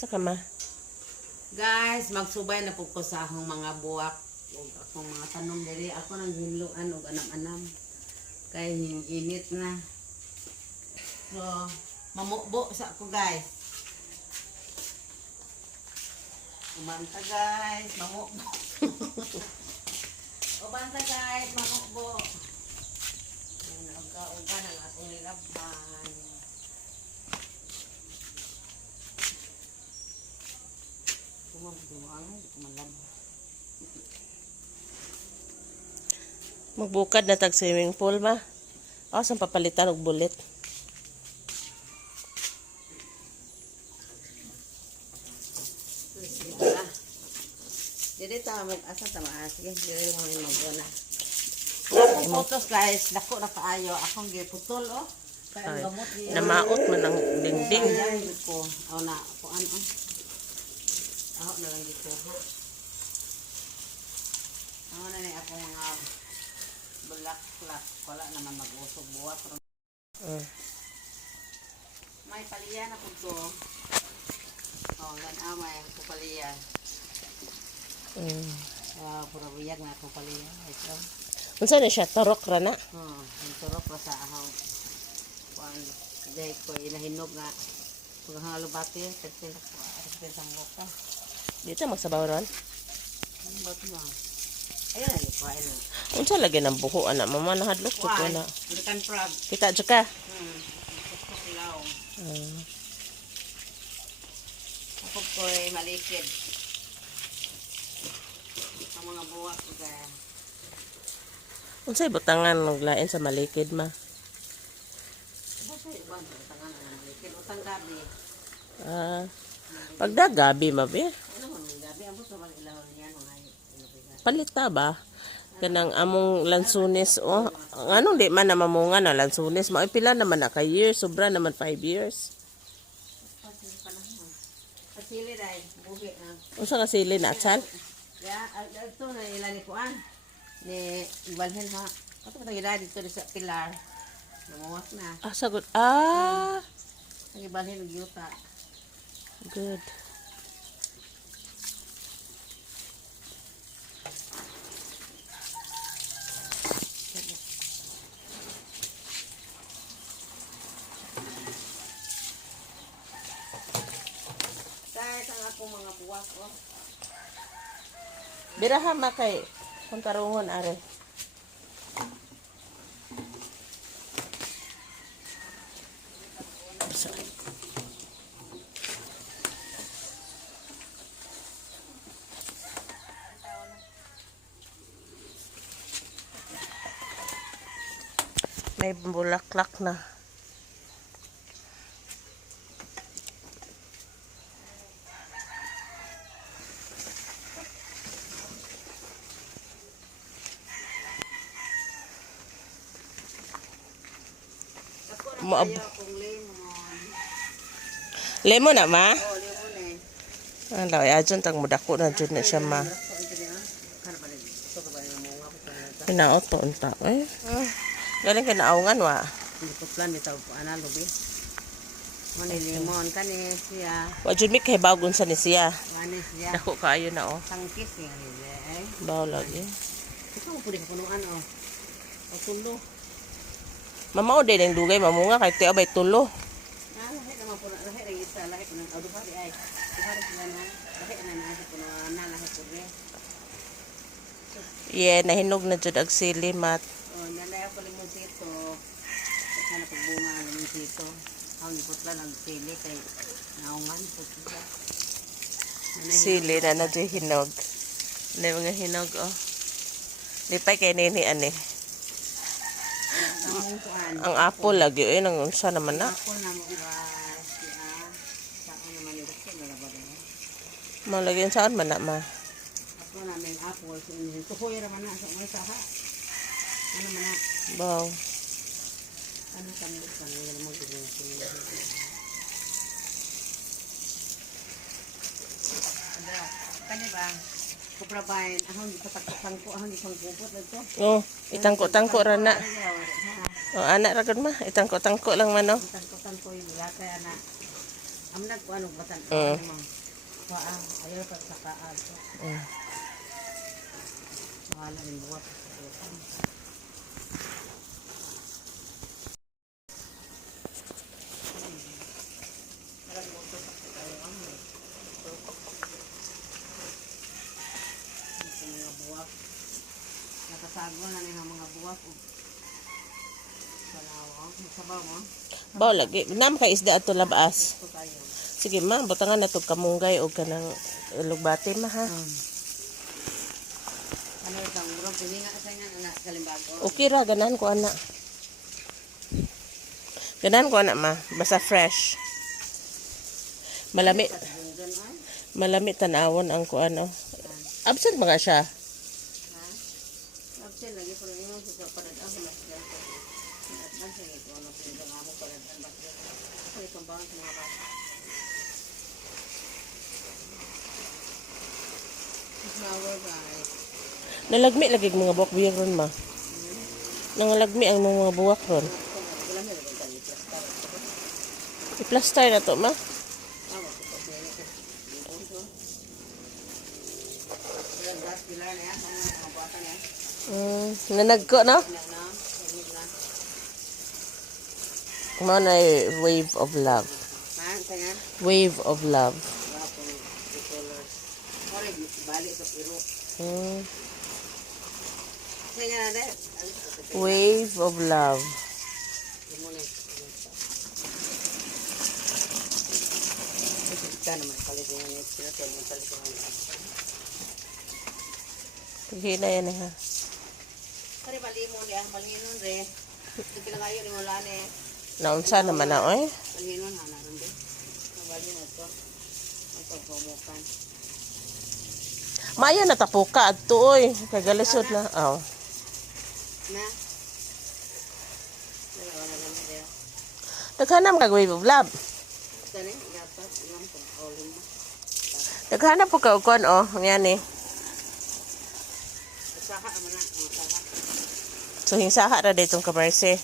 Asa ka ma? Guys, magsubay na po ko sa akong mga buwak ug akong mga tanom diri. Ako nang hinluan og anam-anam. Kay init na. So, mamukbo sa ako guys. Umanta guys, mamukbo. Umanta guys, mamukbo. Uga-uga ng atong nilaban. Magbukad na tag swimming pool ba? O, saan papalitan og bulit? Jadi tayo asa tama. Sige, dili mo mag-una. Akong photos guys, dako na kaayo. Akong giputol oh. Ay, Kaya gamot niya. namaot man ang dingding. Ayan ko. Aw na ko ano. Aw na lang dito ha. Aw na ni akong mga bulak-bulak. Wala naman mag-usog buwak. May paliya na po to. Oh, dan amay ko paliya. Pura buyag na akong paliya. Ito. Unsa na siya? Tarok ra na? Yung turok pa sa ahaw. Kuan, dahil ko inahinog nga. Kung halo bati, tagpil sa boka. Dito magsabaw ron? Ano ba ito na? Ayun na, kuhain na. Unsa lagi ng buho ana? Mama nahadlok jud ko Kuhain, na. American frog. Kita jud ka. Gusto silaw. Ah. Ako ko ay malikid. Ang mga buwak ko kaya. Unsay butangan og lain sa malikid ma? Ano sa ibang tangan ang malikid? Utang gabi. Ah. Pagdagabi mabi. Ano man ang gabi? Ang buto man ilaw niya. Palita ba? Kanang among lansunis o anong di man na mamunga na lansunis mao pila naman na ka years, sobra naman 5 years. Pasili dahil, buhi na. Unsa ka sili na atsal? Ya, ito na ilan ni Kuan. Ni Ibalhin ha. Ito pa tayo dito sa pilar. Namuwas na. Ah, sagot. Ah, Ang Ibalhin ng yuta. good. Kahit ang akong mga buwak ko. Biraha ma kay kung tarungon are. May bulaklak na. Ako na Moab- kayo kung lemon. Lemon na ma? Oh, lemon eh. Ang laway ajon tang mudako na jud na siya ma. Ano ba rin? Ito ka ba yung mga kapatid? Hinaot to unta. Eh. Galing kinaawngan wa. Hindi ko plan dito po analobi. Mani lemon kani siya. Wa jud mi kay bagon sa ni siya. Mani siya. Dako kaayo na oh. Tangkis nga hindi eh. Baw lagi. Ito mo pwede ka punuan oh. O tulo. Mamao din ang dugay mamunga kay tiya bay tulo. Lahi naman po na. Lahi rin isa. Lahi po na. O duha di ay. Duha rin sila na. Lahi na na. Punuan na. Lahi po rin. Yeah, nahinog na jud ag sili mat. O nanay ako limon sito. Kasi na pagbunga ang limon sito. Ang iputla ng sili kay naungan po siya. Sili na jud hinog. Na mga hinog oh. Lipay kay nini ani. Ang apple lagi eh nang unsa naman na. Ako na mo ba siya. Saan naman yung gusto na ba rin. Malagyan saan man na ma. Ako na may apple. Tukoy naman na. Sa may saha. Ano man na. Baw. Ano kami kami mo din sila. Ada, kani ba? Kuprabayan, ahon di patagpang ko, ahon di panggubot ito. Oh, itangko-tangko ra na. Oh, anak ra gud ma, itangko-tangko lang man oh. Tangko-tangko yung lata na. Amnag ko anong batan. Mm. Ayaw ka sa kaad. Wala rin buwat. Mga buwak. Nakasago na ng mga buwak. Palawang. Masabaw mo. Baw lagi. Nam ka isda ato labas. Ito tayo. Sige ma, butangan na to kamunggay o kanang lugbate ma ha. Ano itang murag. Pili nga kasi nga anak kalimbago. Okay ra, ganan ko ana. Ganan ko ana ma, basta fresh. Malami. Dun ay. Malami tanawon ang ko ano. Absent mga siya. Ha? Absent lagi po rin yung sa padadan sa masya. Padadan sa ito. Ano po yung amo padadan bakit. Ako itong bawang sa mga bata. Flower guys. Nalagmi lagi ang mga buwak biyag ron ma. Nangalagmi ang mga buwak ron. Wala mo lang kami plaster. I-plaster na to ma. Awa ko pa pwede ko. Ibon ko. Kaya gas pilar na yan. Ano yung mga bata na yan? Nanagko no? Inak na. Inik na. Kuma na wave of love. Ha? Kaya? Wave of love. Wala po yung colors. Oray, balik sa piro. Kaya na rin. Wave of love. Ika naman kalitungan niya. Sinatel mo kalitungan niya. Hina yan ha. Kari bali mo niya. Malhinon rin. Ito kinangayon ni wala ni. Naunsa naman na oy. Malhinon ha. Naroon din. Bali na ito. Ito pumukan. Maya natapuka adto oy. Kagalisod na. Oh. Na? Wala lang niya. Daghanam kag wave of love. Tani, dapat ilang pag-uling mo. Daghanam po ka ukon oh. Yan eh. Usaha naman na. Usaha. So hinsaha ra ditong kabarse.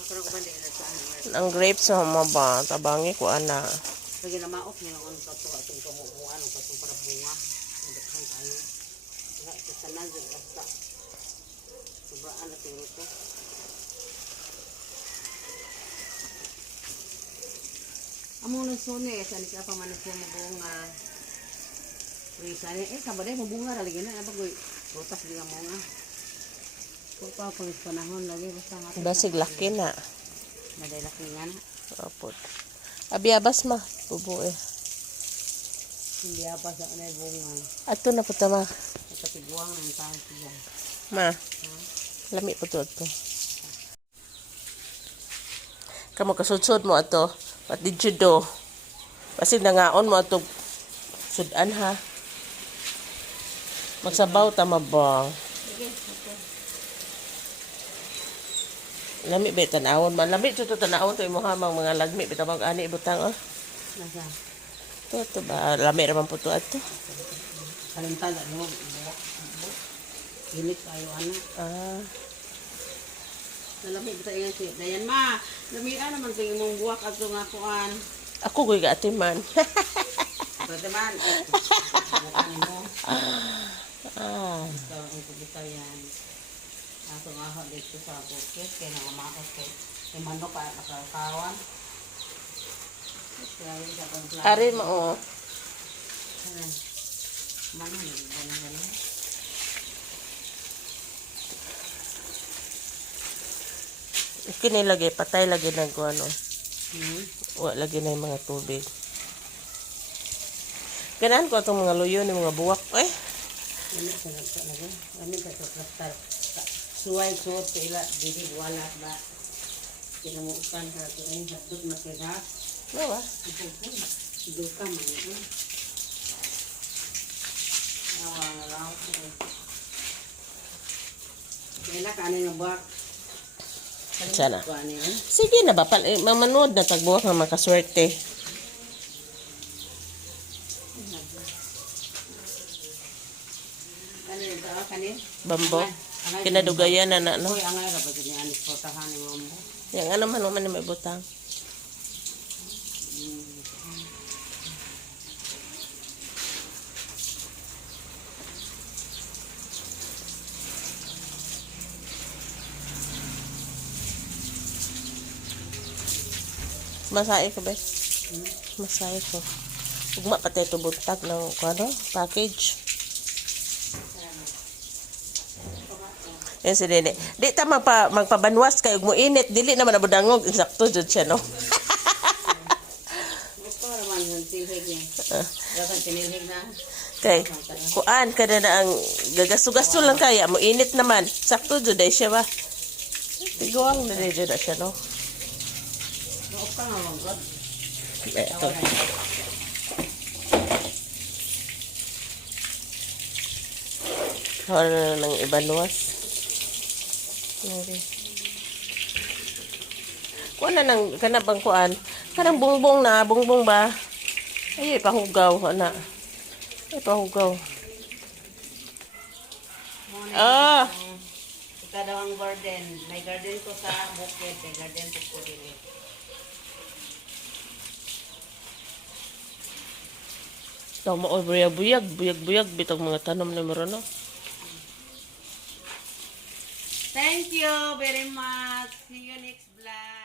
Ako na ko ba din nagsahan. Ang grapes sa mo ba tabangi ko ana. Lagi na maok niya kung kato atong kamukuan o katong para bunga. Nagdakhan tayo. Wala, ito tanan dyan basta. Sobraan na tiro to. Among nagsuni, saan ka pa man ito mabunga. Risa niya, sabaday mabunga lagi na. Nabagoy, butas din ang mga. Kung pa pang panahon lagi, basta nga. Basig laki na. Maday laki nga na. Apot. Abiyabas ma. Bubo eh. Hindi apa sa anay bunga. Ato na po tama. Katiguang ng tayo siya. Ma. Lami po to ato. Kamu kasudsod mo ato. What did you do? Basig nangaon mo ato. Sudan ha. Magsabaw tama ba? Sige, okay. Lami ba tanawon man? Lami ito tanawon to imo hamang mga lagmi bitamang ani butang oh. Nasa? To ba lami ra man po to ato. Kalimtan na mo. Init kayo anak. Ah, Nalamig sa iyo si Dayan ma. Lamian naman sa imong buwak at nga kuan. ako goy gaatiman. Pwede man. Bukan mo. Ah, Ito ang ibigita yan. Ato nga ho dito sa bukit. Kaya nangamakot kay manok pa nakakawan. Kaya yun sa pangklan. ari mo oh. Mana nih, mana. Kini lagi patay lagi nag ano. Hmm. Wa lagi na yung mga tubig. Ganaan ko itong mga luyo ni mga buwak. Eh, Ano sa lagi? Ano sa plaster? Suway ko tila dili wala ba. Kinamukan sa ito ay hatod na kira. no ba? Duka man ito. Nawang lang. Kailan ka ano yung buwak? Sana. Kuan yun. Sige na ba? Mamanood na tagbuwak na makaswerte. Ano yung tao kanin? Bambo. Kinadugayan na no. Uy, angay ra ba dyan ni anis potahan ni mo? Yang ano man naman na may butang. Masahe ko, bes. Masahe ko. Ugma pati ito buntag ng ano, package. Yan si Nene. Di ta magpabanwas kayo mo init. Dili naman nabudangog. Insakto jud siya, no? Gusto ko naman yung silhig niya. Dapat sinilhig na. Kay, kuan ka na ang gagaso-gaso lang kaya. Mo init naman. Sakto jud ay siya ba? Tiguang na rin jud na siya, no? Buok ka nga lang, God. Ito. Wala na ng ibanwas. Okay. Kuan na nang kanabang kuan. Kanang bungbong na, bungbong ba? Ay, pahugaw ana. Ay, pahugaw. Ah, Ika daw ang garden. May garden ko sa bukid. May garden ko din. daw mo buyag-buyag, buyag-buyag bitong mga tanom ni Marono. Thank you very much. See you next vlog.